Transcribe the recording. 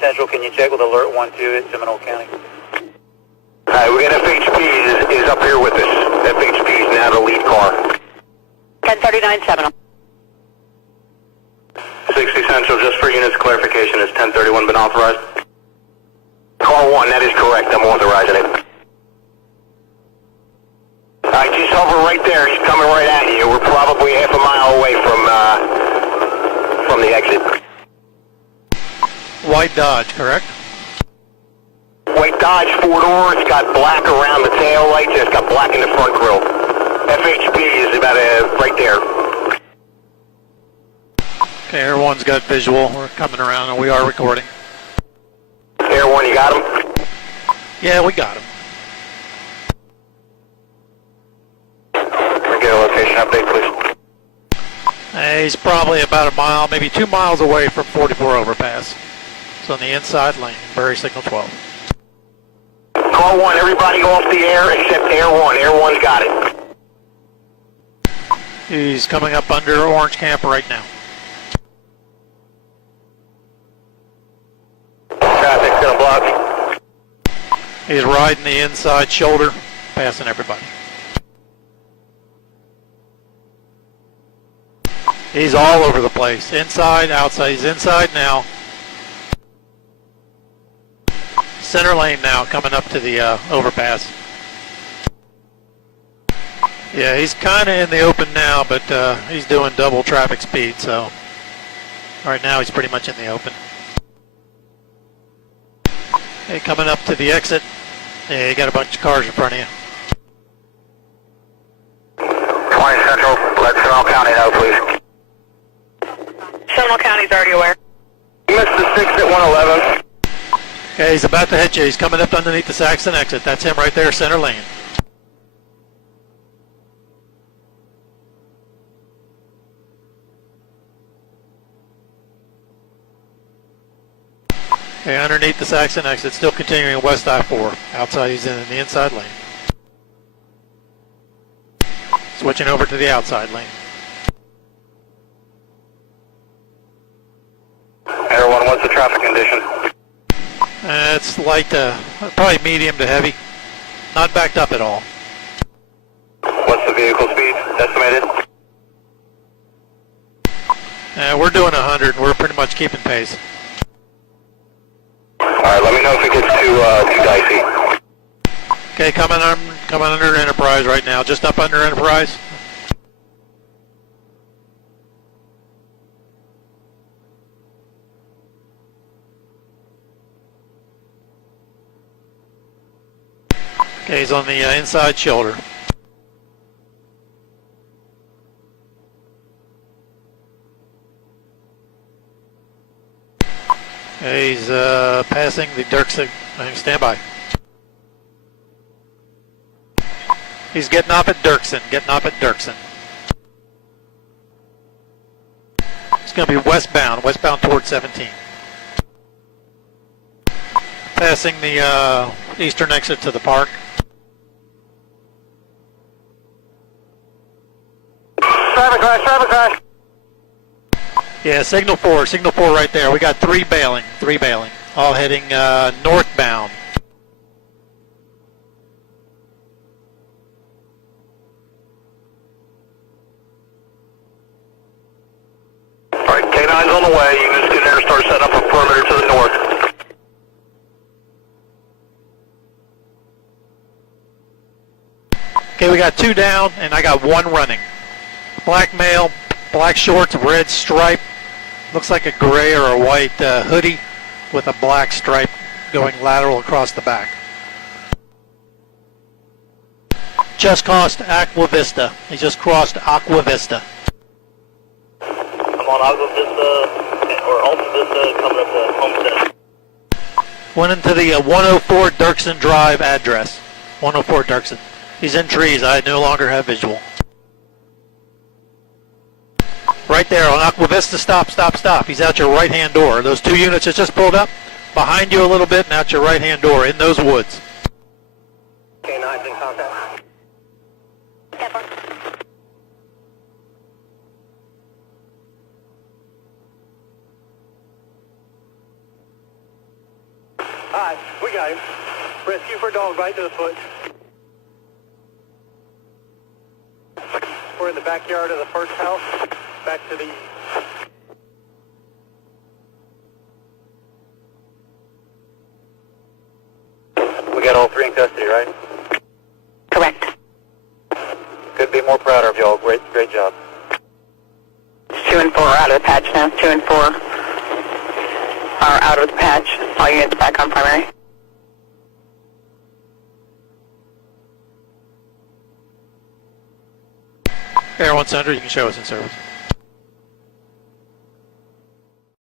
Central, can you check with Alert 12 at Seminole County? Alright, we got FHP is up here with us. FHP is now the lead car. 1039 Seminole. 60 Central, just for units clarification, has 1031 been authorized? Car 1, that is correct, I'm authorizing it. Alright, just hover right there, he's coming right at you. We're probably half a mile away from the exit. White Dodge, correct? White Dodge, 4-door, it's got black around the tail lights, and it's got black in the front grille. FHP is about right there. Okay, Air 1's got visual. We're coming around and we are recording. Air 1, you got him? Yeah, we got him. Can we get a location update, please? He's probably about a mile, maybe 2 miles away from 44 overpass. It's on the inside lane, Bury Signal 12. Car 1, everybody off the air except Air 1. Air 1's got it. He's coming up under Orange Camp right now. Traffic's gonna block. He's riding the inside shoulder, passing everybody. He's all over the place. Inside, outside. He's inside now. Center lane now, coming up to the overpass. Yeah, he's kind of in the open now, but he's doing double traffic speed, so right now he's pretty much in the open. Okay, coming up to the exit. Yeah, you got a bunch of cars in front of you. 20 Central, let Seminole County know, please. Seminole County's already aware. You missed the 6 at 111. Okay, he's about to hit you. He's coming up underneath the Saxon exit. That's him right there, center lane. Okay, underneath the Saxon exit, still continuing west I-4. Outside, he's in the inside lane. Switching over to the outside lane. Air 1, what's the traffic condition? It's light to, probably medium to heavy. Not backed up at all. What's the vehicle speed estimated? We're doing 100. We're pretty much keeping pace. Alright, let me know if it gets too dicey. Okay, coming under Enterprise right now. Just up under Enterprise. Okay, he's on the inside shoulder. Okay, he's passing the Dirksen. Stand by. He's getting up at Dirksen. It's going to be westbound towards 17. Passing the eastern exit to the park. Traffic crash. Yeah, signal 4 right there. We got three bailing, all heading northbound. All right, K9's on the way. You can just get there and start setting up a perimeter to the north. Okay, we got 2 down, and I got 1 running. Black male, black shorts, red stripe. Looks like a gray or a white hoodie with a black stripe going lateral across the back. Just crossed Aqua Vista. He just crossed Aqua Vista. I'm on Aqua Vista, or Alta Vista, coming up to Homestead. Went into the 104 Dirksen Drive address. 104 Dirksen. He's in trees. I no longer have visual. Right there on Aqua Vista, stop. He's out your right-hand door. Those 2 units that just pulled up, behind you a little bit and out your right-hand door in those woods. K9's in contact. Alright, we got him. Rescue for a dog bite to the foot. We're in the backyard of the first house, back to the... We got all three in custody, right? Correct. Couldn't be more proud of y'all. Great job. 2 and 4 are out of the patch now. 2 and 4 are out of the patch. All units back on primary. Air 1 Center, you can show us in service.